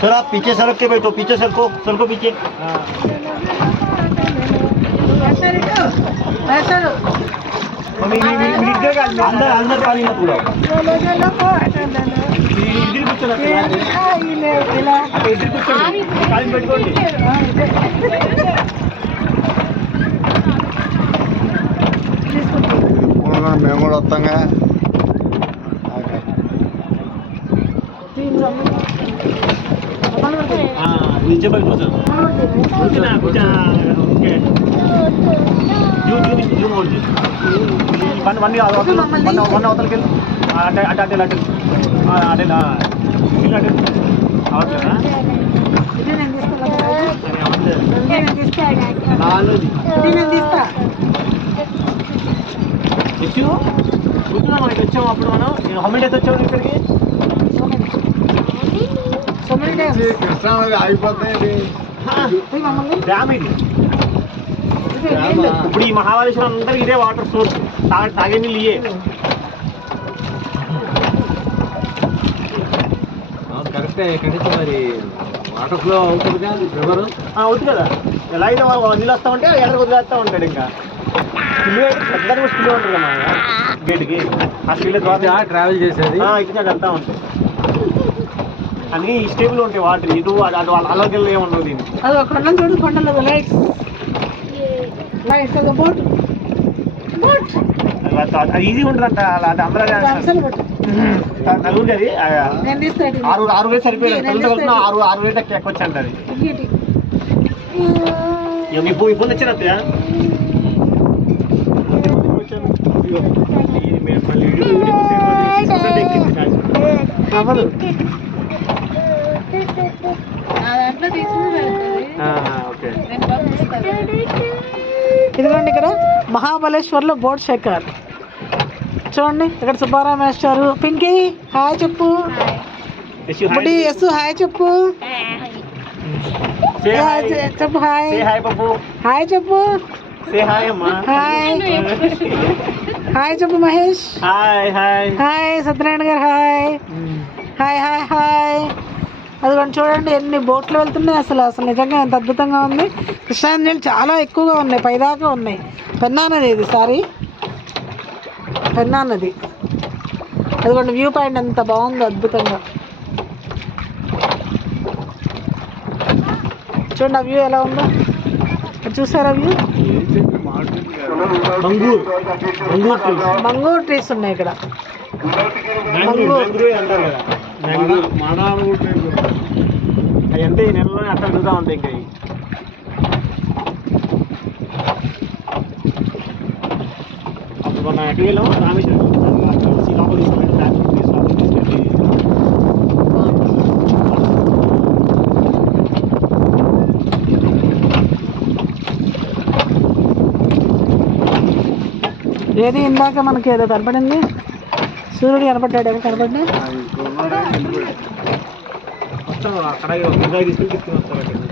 Sir आप पीछे सरक के बैठो, पीछे सरको पीछे। अंदर अंदर पानी मत उड़ाओ। మేము కూడా వస్తాంగా नीचे बैठो सर कुछ ओके जूम और जी वन అవతలకి వెళ్ళు అటే అటే అటే అటే అటేనా అటే అవతలనా కూర్చున్నాం మనకి వచ్చాము అప్పుడు మనం హౌ మెనీ డేస్ వచ్చాము ఇక్కడికి కృష్ణానది అయిపోతాయి డ్యామ్ ఇది ఇప్పుడు ఈ మహాబలేశ్వరం అందరికి ఇదే వాటర్ సోర్స్ తాగే నీళ్ళు ఇయే కరెక్టే కనీసం మరి వాటర్ ఫ్లో అవుతుంది కదా అవుతుంది కదా ఎలా అయితే నీళ్ళు వస్తామంటే ఎక్కడికి వదిలేస్తూ ఉంటాడు ఇంకా స్కిల్ పెద్ద స్కిల్ ఉంటుంది కదా గేట్కి ఆ స్కిల్ ద్వారా ట్రావెల్ చేసేది ఇట్లా వెళ్తూ ఉంటాయి అన్ని స్టేబుల్ ఉంటాయి వాటర్ ఇటు అటు అలాగే ఏమన్నా దీన్ని అది ఒక చూడు కొండలు లైట్స్ లైట్స్ బోట్ బోట్ అది ఈజీ ఉంటుంది అంట అది అందరూ నలుగురు అది 6 వేలు సరిపోయింది ఆరు వేలు ఎక్కొచ్చు అంట అది ఇప్పుడు వచ్చిన ఇదిగోండి ఇక్కడ మహాబలేశ్వర్లో బోట్ షేకర్ చూడండి ఇక్కడ సుబ్బారావు మాస్టారు పింకీ హాయ్ చెప్పు బుడి ఎస్ హాయ్ చెప్పు చెప్పు హాయ్ హాయ్ చెప్పు హాయ్ హాయ్ చెప్పు మహేష్ హాయ్ సత్యనారాయణ గారు హాయ్ హాయ్ హాయ్ హాయ్ అదిగోండి చూడండి ఎన్ని బోట్లు వెళ్తున్నాయి అసలు నిజంగా ఎంత అద్భుతంగా ఉంది కృష్ణా నీళ్ళు చాలా ఎక్కువగా ఉన్నాయి పైదాకా ఉన్నాయి పెన్నా నది ఇది సారీ పెన్నా నది అదిగోండి వ్యూ పాయింట్ ఎంత బాగుందో అద్భుతంగా చూడండి ఆ వ్యూ ఎలా ఉందో చూసారా వ్యూ మంగూర్ ట్రీస్ ఉన్నాయి ఇక్కడ అవి అంతే ఈ నెలలోనే అట్లా తిరుగుతూ ఉంటాయి ఇంకా అప్పుడు మన ఎటు వెళ్ళాము రామేశ్వరం లోపల తీసుకెళ్ళి ఏది ఇందాక మనకి ఏదో కనపడింది సూర్యుడు కనపడ్డాడు ఏమో కనపడ్డా అక్కడ తీసుకెళ్ళి